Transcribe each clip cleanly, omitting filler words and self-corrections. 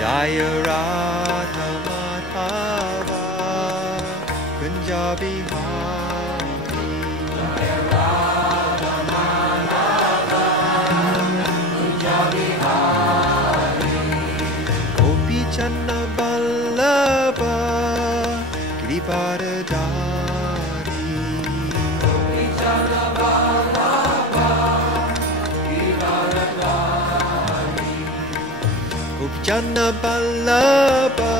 Jaya Radha Madhava Punjabi Hari Jaya Radha Madhava Punjabi Hari Gopi Channa Ballabha Giridharadhari Gopi Channa Ballabha Giridharadhari Gopi Channa Ballabha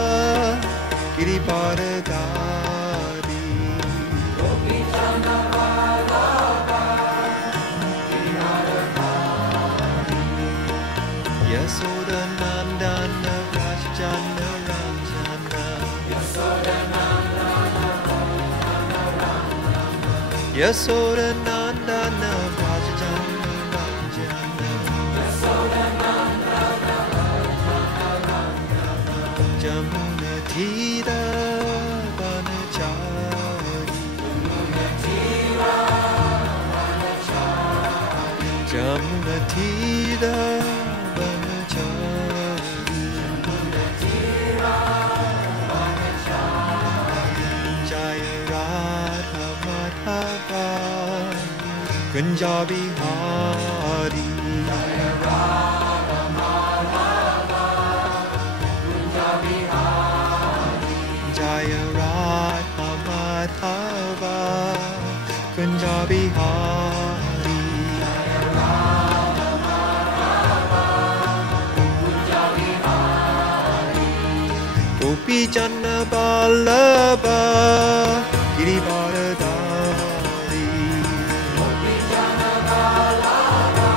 Giridharadhari Gopi Channa Ballabha Giridharadhari Yasoda Nandana Rajjana Ranjana Yasoda Nandana Rajjana Ranjana Yasoda Nandana Rajjana Ranjana Yasoda Nandana Jamuna Thira Vanachari Jamuna Thira Vanachari Jamuna Thira Vanachari Jamuna Thira Vanachari Jaya Radha Madhava Punjabi Hari Jaya Radha Madhava Punjabi Hari Jaya Radha Madhava Punjabi Hari Jaya Radha Madhava Punjabi Hari Gopi Channa Ballabha Giridharadhari Gopi Channa Ballabha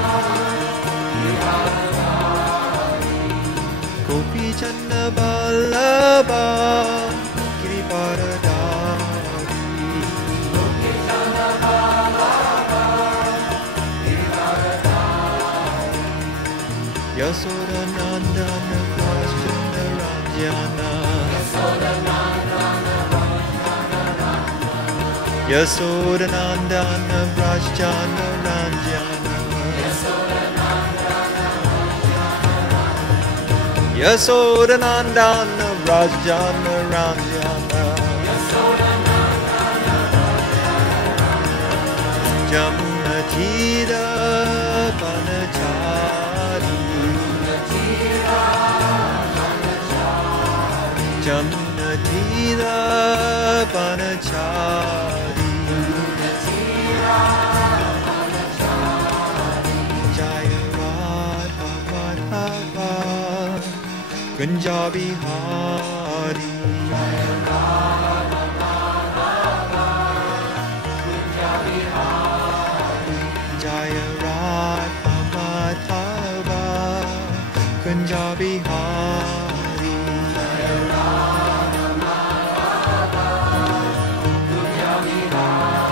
Giridharadhari Gopi Channa Ballabha Giridharadhari Gopi Channa Ballabha Giridharadhari Yasoda Nandana Rajjana Ranjana Yasoda Nandana Rajjana Ranjana Yasoda Nandana Rajjana Ranjana Yasoda Nandana Yasoda Nandana Rajjana Ranjana Yasoda Nandana Jamuna Thira Vanachari Jamuna Thira Vanachari Jaya Radha Madhava Punjabi Hari Jaya Radha Madhava Punjabi Hari Jaya Radha Madhava Punjabi Hari Jaya Radha Madhava Punjabi Hari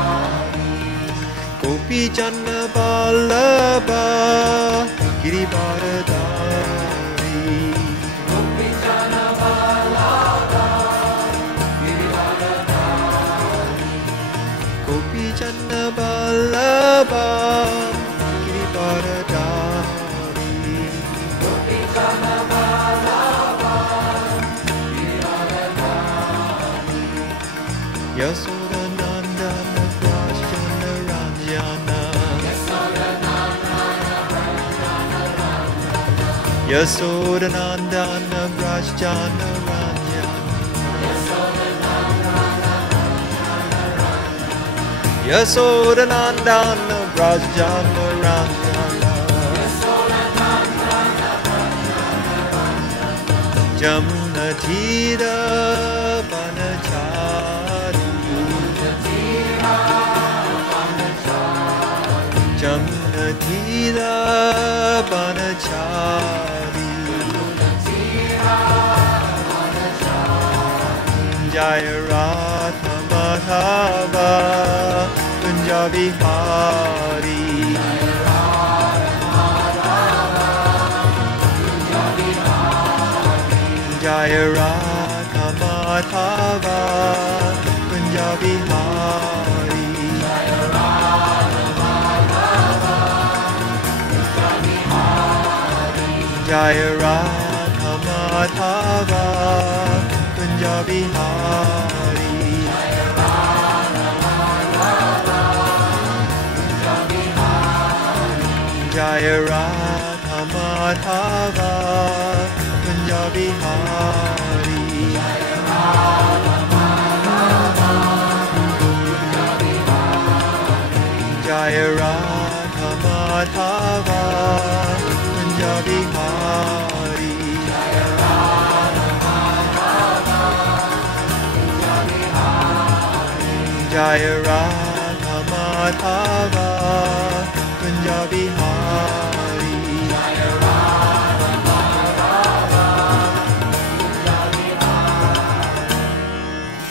Gopi Channa Ballabha Giridharadhari Gopi Channa Ballabha Giridharadhari Gopi Channa Ballabha Giridharadhari Gopi Channa Ballabha Giridharadhari Yasoda Nandana Rajjana Ranjana Yasoda Nandana Rajjana Ranjana Yasoda Nandana Rajjana Ranjana Yasoda Nandana Rajjana Ranjana Yasoda Nandana Rajjana Ranjana Yasoda Nandana Rajjana Ranjana Jamuna Thira Vanachari Jamuna Thira Vanachari Jaya Radha Madhava Punjabi Hari Jaya Radha Madhava Punjabi Hari Jaya Radha Madhava Punjabi Hari. Jaya Radha Madhava Punjabi Hari. Jaya Radha Madhava Punjabi Hari. Jaya Radha Madhava Punjabi Hari. Jaya Radha Madhava Punjabi